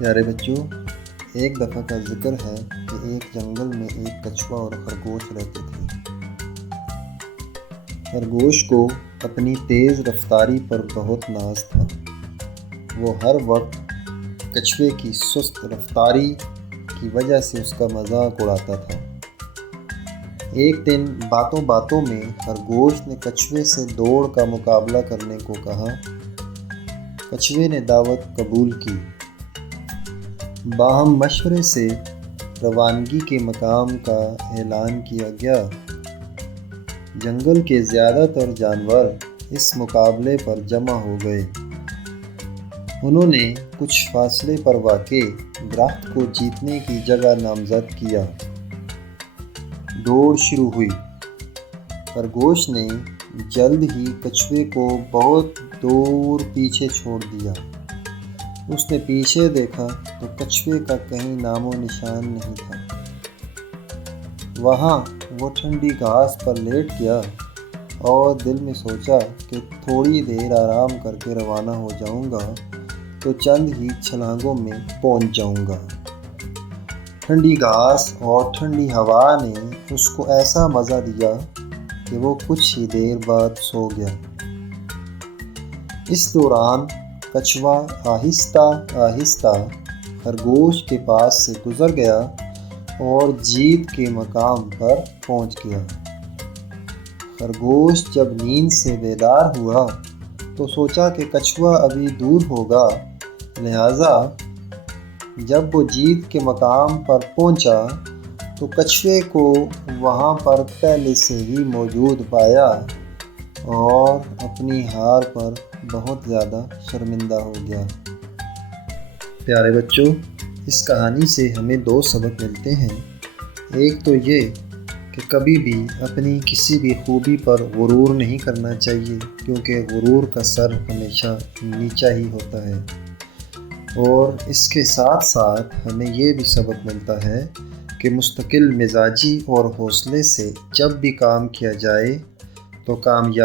پیارے بچوں، ایک دفعہ کا ذکر ہے کہ ایک جنگل میں ایک کچھوا اور خرگوش رہتے تھے۔ خرگوش کو اپنی تیز رفتاری پر بہت ناز تھا۔ وہ ہر وقت کچھوے کی سست رفتاری کی وجہ سے اس کا مذاق اڑاتا تھا۔ ایک دن باتوں باتوں میں خرگوش نے کچھوے سے دوڑ کا مقابلہ کرنے کو کہا۔ کچھوے نے دعوت قبول کی۔ باہم مشورے سے روانگی کے مقام کا اعلان کیا گیا۔ جنگل کے زیادہ تر جانور اس مقابلے پر جمع ہو گئے۔ انہوں نے کچھ فاصلے پر واقع درخت کو جیتنے کی جگہ نامزد کیا۔ دوڑ شروع ہوئی۔ خرگوش نے جلد ہی کچھوے کو بہت دور پیچھے چھوڑ دیا۔ اس نے پیچھے دیکھا تو کچھوے کا کہیں نام و نشان نہیں تھا۔ وہاں وہ ٹھنڈی گھاس پر لیٹ گیا اور دل میں سوچا کہ تھوڑی دیر آرام کر کے روانہ ہو جاؤں گا تو چند ہی چھلانگوں میں پہنچ جاؤں گا۔ ٹھنڈی گھاس اور ٹھنڈی ہوا نے اس کو ایسا مزہ دیا کہ وہ کچھ ہی دیر بعد سو گیا۔ اس دوران کچھوا آہستہ آہستہ خرگوش کے پاس سے گزر گیا اور جیت کے مقام پر پہنچ گیا۔ خرگوش جب نیند سے بیدار ہوا تو سوچا کہ کچھوا ابھی دور ہوگا، لہٰذا جب وہ جیت کے مقام پر پہنچا تو کچھوے کو وہاں پر پہلے سے ہی موجود پایا اور اپنی ہار پر بہت زیادہ شرمندہ ہو گیا۔ پیارے بچوں، اس کہانی سے ہمیں دو سبق ملتے ہیں۔ ایک تو یہ کہ کبھی بھی اپنی کسی بھی خوبی پر غرور نہیں کرنا چاہیے، کیونکہ غرور کا سر ہمیشہ نیچا ہی ہوتا ہے۔ اور اس کے ساتھ ساتھ ہمیں یہ بھی سبق ملتا ہے کہ مستقل مزاجی اور حوصلے سے جب بھی کام کیا جائے تو کامیابی